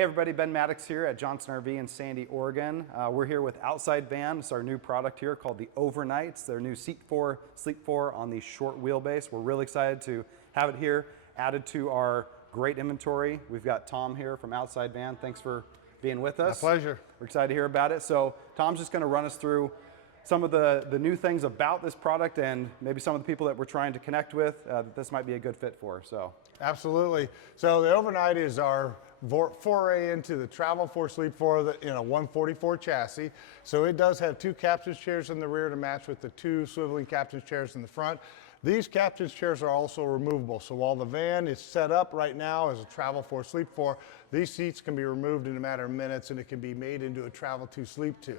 Hey everybody, Ben Maddox here at Johnson RV in Sandy, Oregon. We're here with Outside Van. It's our new product here called the Overnight. It's their new seat 4, sleep 4 on the short wheelbase. We're really excited to have it here added to our great inventory. We've got Tom here from Outside Van. Thanks for being with us. My pleasure. We're excited to hear about it. So Tom's just going to run us through some of the new things about this product and maybe some of the people that we're trying to connect with that this might be a good fit for. So Absolutely. So the Overnight is our foray into the travel for sleep for in a 144 chassis. So it does have 2 captain's chairs in the rear to match with the 2 swiveling captain's chairs in the front. These captain's chairs are also removable. So while the van is set up right now as a travel for sleep for, these seats can be removed in a matter of minutes and it can be made into a travel to sleep to.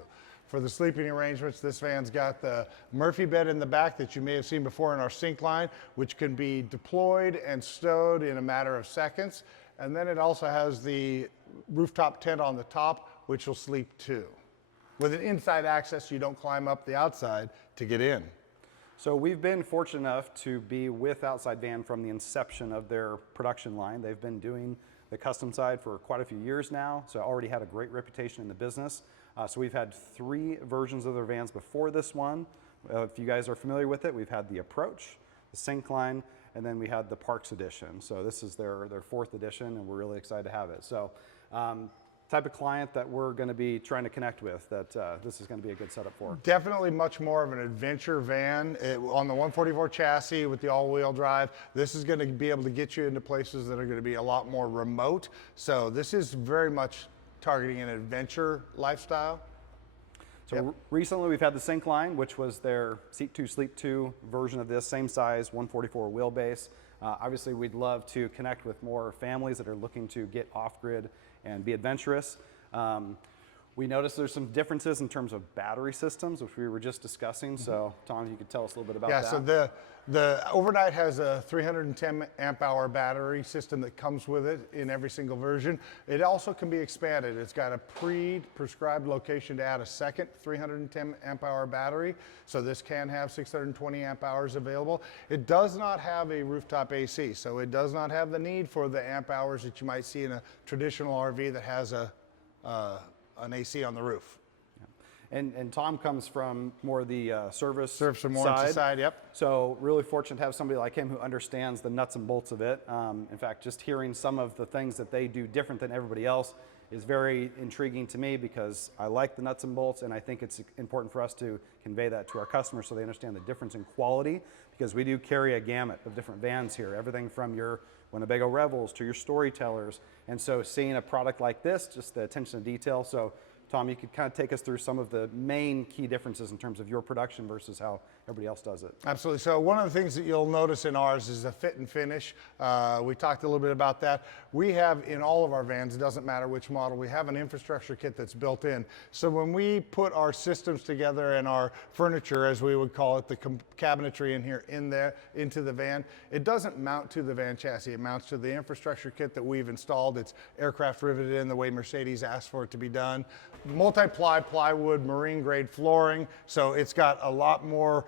For the sleeping arrangements, this van's got the Murphy bed in the back that you may have seen before in our sink line, which can be deployed and stowed in a matter of seconds. And then it also has the rooftop tent on the top, which will sleep too. With an inside access, you don't climb up the outside to get in. So we've been fortunate enough to be with Outside Van from the inception of their production line. They've been doing the custom side for quite a few years now, so already had a great reputation in the business. So we've had 3 versions of their vans before this one. If you guys are familiar with it, we've had the Approach, the Sink Line, and then we had the Parks Edition. So this is their 4th edition, and we're really excited to have it. So type of client that we're going to be trying to connect with, that this is going to be a good setup for. Definitely much more of an adventure van. On the 144 chassis with the all-wheel drive, this is going to be able to get you into places that are going to be a lot more remote. So this is very much targeting an adventure lifestyle. So recently we've had the Sink Line, which was their Seat 2, Sleep 2 version of this, same size, 144 wheelbase. Obviously we'd love to connect with more families that are looking to get off-grid and be adventurous. We noticed there's some differences in terms of battery systems, which we were just discussing. So Tom, you could tell us a little bit about that. Yeah, so the Overnight has a 310 amp hour battery system that comes with it in every single version. It also can be expanded. It's got a pre-prescribed location to add a second 310 amp hour battery. So this can have 620 amp hours available. It does not have a rooftop AC, so it does not have the need for the amp hours that you might see in a traditional RV that has an AC on the roof. And Tom comes from more the service and warranty side, yep. So really fortunate to have somebody like him who understands the nuts and bolts of it. In fact, just hearing some of the things that they do different than everybody else is very intriguing to me because I like the nuts and bolts, and I think it's important for us to convey that to our customers so they understand the difference in quality, because we do carry a gamut of different vans here, everything from your Winnebago Revels to your Storytellers. And so seeing a product like this, just the attention to detail. So Tom, you could kind of take us through some of the main key differences in terms of your production versus how everybody else does it. Absolutely. So one of the things that you'll notice in ours is the fit and finish. We talked a little bit about that. We have in all of our vans, it doesn't matter which model, we have an infrastructure kit that's built in. So when we put our systems together and our furniture, as we would call it, the cabinetry in here, into the van, it doesn't mount to the van chassis. It mounts to the infrastructure kit that we've installed. It's aircraft riveted in the way Mercedes asked for it to be done. Multi-ply plywood, marine grade flooring, so it's got a lot more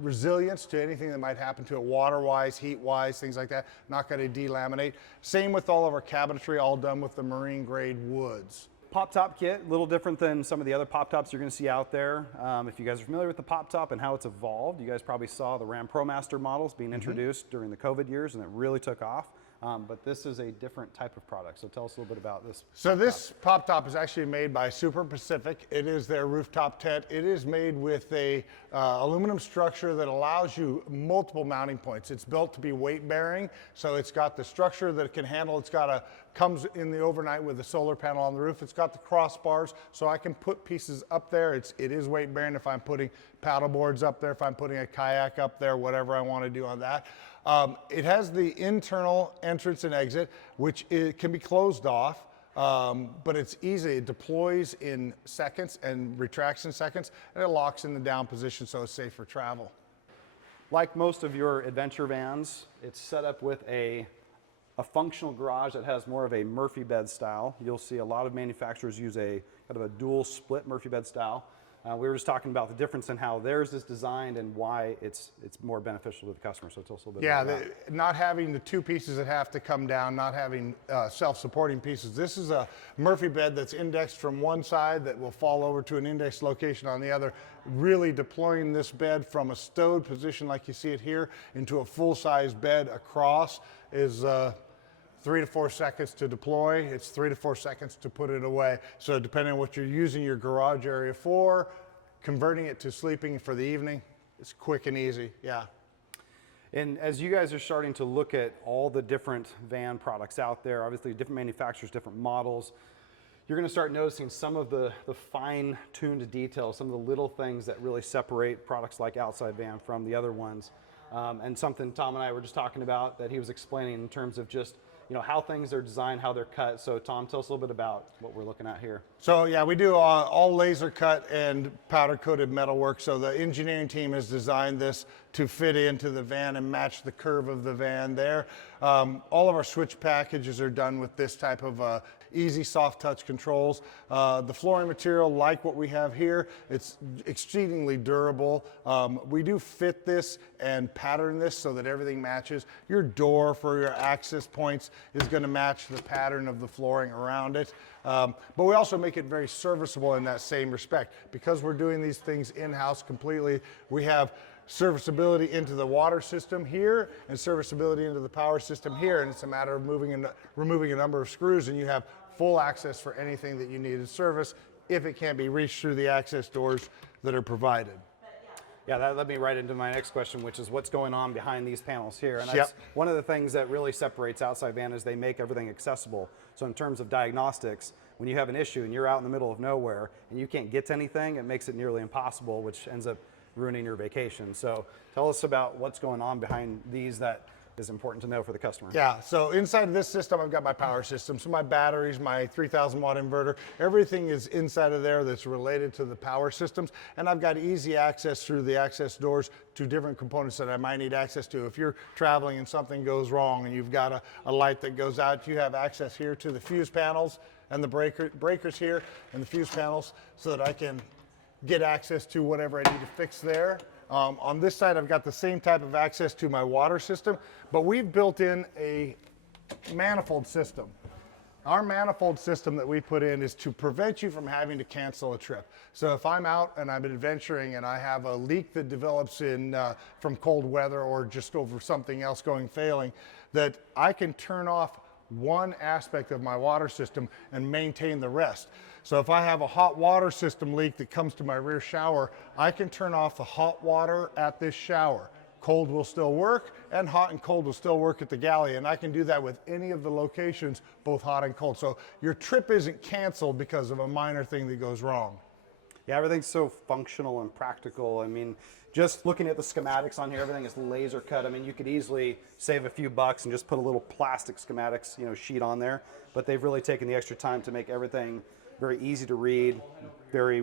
resilience to anything that might happen to it water-wise, heat-wise, things like that. Not going to delaminate. Same with all of our cabinetry, all done with the marine grade woods. Pop top kit, a little different than some of the other pop tops you're going to see out there. If you guys are familiar with the pop top and how it's evolved, you guys probably saw the Ram ProMaster models being introduced during the COVID years, and it really took off. But this is a different type of product. So tell us a little bit about this. So this pop top is actually made by Super Pacific. It is their rooftop tent. It is made with a aluminum structure that allows you multiple mounting points. It's built to be weight bearing. So it's got the structure that it can handle. Comes in the Overnight with a solar panel on the roof. It's got the crossbars, so I can put pieces up there. It is weight bearing if I'm putting paddle boards up there, if I'm putting a kayak up there, whatever I want to do on that. It has the internal entrance and exit, which can be closed off, but it's easy. It deploys in seconds and retracts in seconds, and it locks in the down position so it's safe for travel. Like most of your adventure vans, it's set up with a functional garage that has more of a Murphy bed style. You'll see a lot of manufacturers use a kind of a dual split Murphy bed style. We were just talking about the difference in how theirs is designed and why it's more beneficial to the customer. So tell us a little bit about that. Not having the two pieces that have to come down, not having self-supporting pieces. This is a Murphy bed that's indexed from one side that will fall over to an indexed location on the other, really deploying this bed from a stowed position like you see it here into a full-size bed across is 3 to 4 seconds to deploy. It's 3 to 4 seconds to put it away. So depending on what you're using your garage area for, converting it to sleeping for the evening, it's quick and easy, yeah. And as you guys are starting to look at all the different van products out there, obviously different manufacturers, different models, you're going to start noticing some of the fine-tuned details, some of the little things that really separate products like Outside Van from the other ones. And something Tom and I were just talking about that he was explaining in terms of just how things are designed, how they're cut. So Tom, tell us a little bit about what we're looking at here. So yeah, we do all laser cut and powder coated metal work. So the engineering team has designed this to fit into the van and match the curve of the van there. All of our switch packages are done with this type of easy soft touch controls. The flooring material, like what we have here, it's exceedingly durable. We do fit this and pattern this so that everything matches. Your door for your access points is going to match the pattern of the flooring around it. But we also make it very serviceable in that same respect. Because we're doing these things in-house completely, we have serviceability into the water system here and serviceability into the power system here, and it's a matter of removing a number of screws, and you have full access for anything that you need to service if it can't be reached through the access doors that are provided. Yeah, that led me right into my next question, which is what's going on behind these panels here. And that's one of the things that really separates Outside Van is they make everything accessible. So in terms of diagnostics, when you have an issue and you're out in the middle of nowhere and you can't get to anything, it makes it nearly impossible, which ends up ruining your vacation. So tell us about what's going on behind these that is important to know for the customer. Yeah, so inside of this system, I've got my power system. So my batteries, my 3,000 watt inverter, everything is inside of there that's related to the power systems. And I've got easy access through the access doors to different components that I might need access to. If you're traveling and something goes wrong and you've got a light that goes out, you have access here to the fuse panels and the breakers here and the fuse panels so that I can get access to whatever I need to fix there. On this side, I've got the same type of access to my water system, but we've built in a manifold system. Our manifold system that we put in is to prevent you from having to cancel a trip. So if I'm out and I'm adventuring and I have a leak that develops from cold weather or just over something else failing, that I can turn off one aspect of my water system and maintain the rest. So if I have a hot water system leak that comes to my rear shower, I can turn off the hot water at this shower. Cold will still work, and hot and cold will still work at the galley, and I can do that with any of the locations, both hot and cold. So your trip isn't canceled because of a minor thing that goes wrong. Yeah, everything's so functional and practical. I mean, just looking at the schematics on here, everything is laser cut. I mean, you could easily save a few bucks and just put a little plastic schematics, sheet on there, but they've really taken the extra time to make everything very easy to read, very,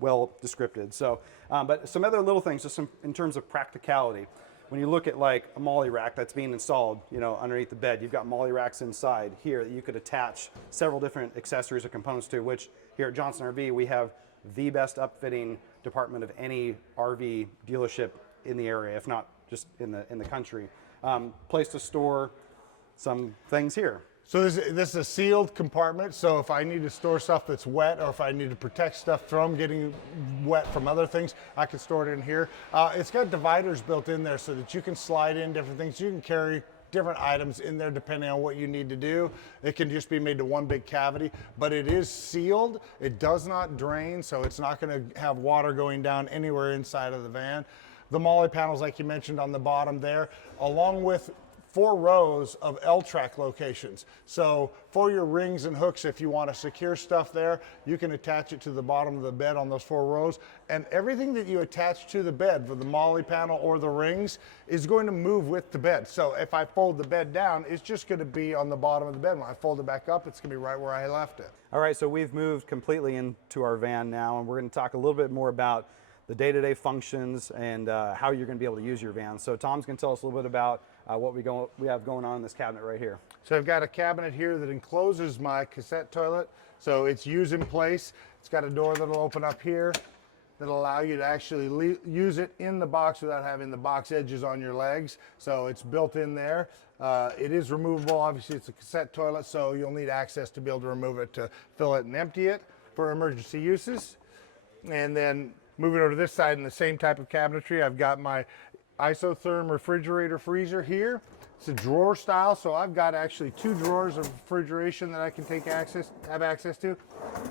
well descripted. So, but some other little things, just in terms of practicality. When you look at like a molly rack that's being installed, underneath the bed, you've got molly racks inside here that you could attach several different accessories or components to, which here at Johnson RV, we have the best upfitting department of any RV dealership in the area, if not just in the country. Place to store some things here. So this is a sealed compartment, so if I need to store stuff that's wet or if I need to protect stuff from getting wet from other things, I can store it in here. It's got dividers built in there so that you can slide in different things. You can carry different items in there depending on what you need to do. It can just be made to one big cavity, but it is sealed. It does not drain, so it's not going to have water going down anywhere inside of the van. The molly panels, like you mentioned on the bottom there, along with 4 rows of L-track locations. So for your rings and hooks, if you want to secure stuff there, you can attach it to the bottom of the bed on those 4 rows. And everything that you attach to the bed, for the molly panel or the rings, is going to move with the bed. So if I fold the bed down, it's just going to be on the bottom of the bed. When I fold it back up, it's going to be right where I left it. All right, so we've moved completely into our van now, and we're going to talk a little bit more about the day-to-day functions and how you're going to be able to use your van. So Tom's going to tell us a little bit about what we have going on in this cabinet right here. So I've got a cabinet here that encloses my cassette toilet. So it's use in place. It's got a door that'll open up here that allow you to actually use it in the box without having the box edges on your legs. So it's built in there. It is removable. Obviously, it's a cassette toilet, so you'll need access to be able to remove it to fill it and empty it for emergency uses. And then moving over to this side in the same type of cabinetry, I've got my isotherm refrigerator freezer here. It's a drawer style, so I've got actually 2 drawers of refrigeration that I can have access to.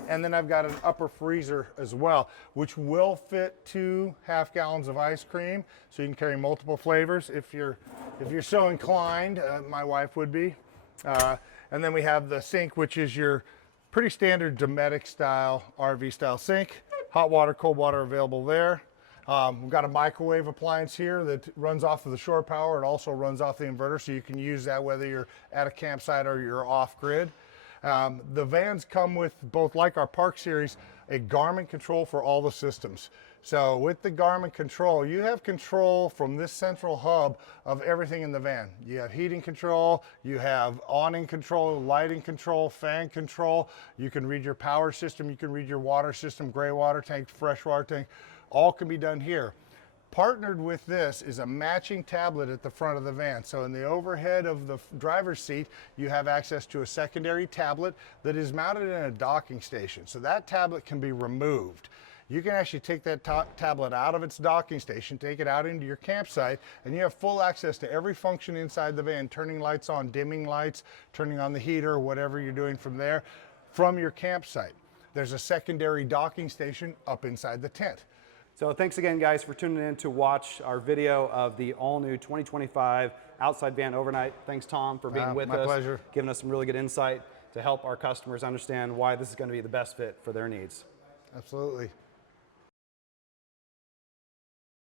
And then I've got an upper freezer as well, which will fit 2 half gallons of ice cream. So you can carry multiple flavors if you're so inclined. My wife would be. And then we have the sink, which is your pretty standard Dometic style, RV style sink. Hot water, cold water available there. We've got a microwave appliance here that runs off of the shore power. It also runs off the inverter, so you can use that whether you're at a campsite or you're off grid. The vans come with both, like our Park Series, a Garmin control for all the systems. So with the Garmin control, you have control from this central hub of everything in the van. You have heating control, you have awning control, lighting control, fan control. You can read your power system, you can read your water system, gray water tank, fresh water tank. All can be done here. Partnered with this is a matching tablet at the front of the van. So in the overhead of the driver's seat, you have access to a secondary tablet that is mounted in a docking station. So that tablet can be removed. You can actually take that tablet out of its docking station, take it out into your campsite, and you have full access to every function inside the van, turning lights on, dimming lights, turning on the heater, whatever you're doing from there, from your campsite. There's a secondary docking station up inside the tent. So thanks again, guys, for tuning in to watch our video of the all-new 2025 Outside Van Overnight. Thanks, Tom, for being with us. My pleasure. Giving us some really good insight to help our customers understand why this is going to be the best fit for their needs. Absolutely.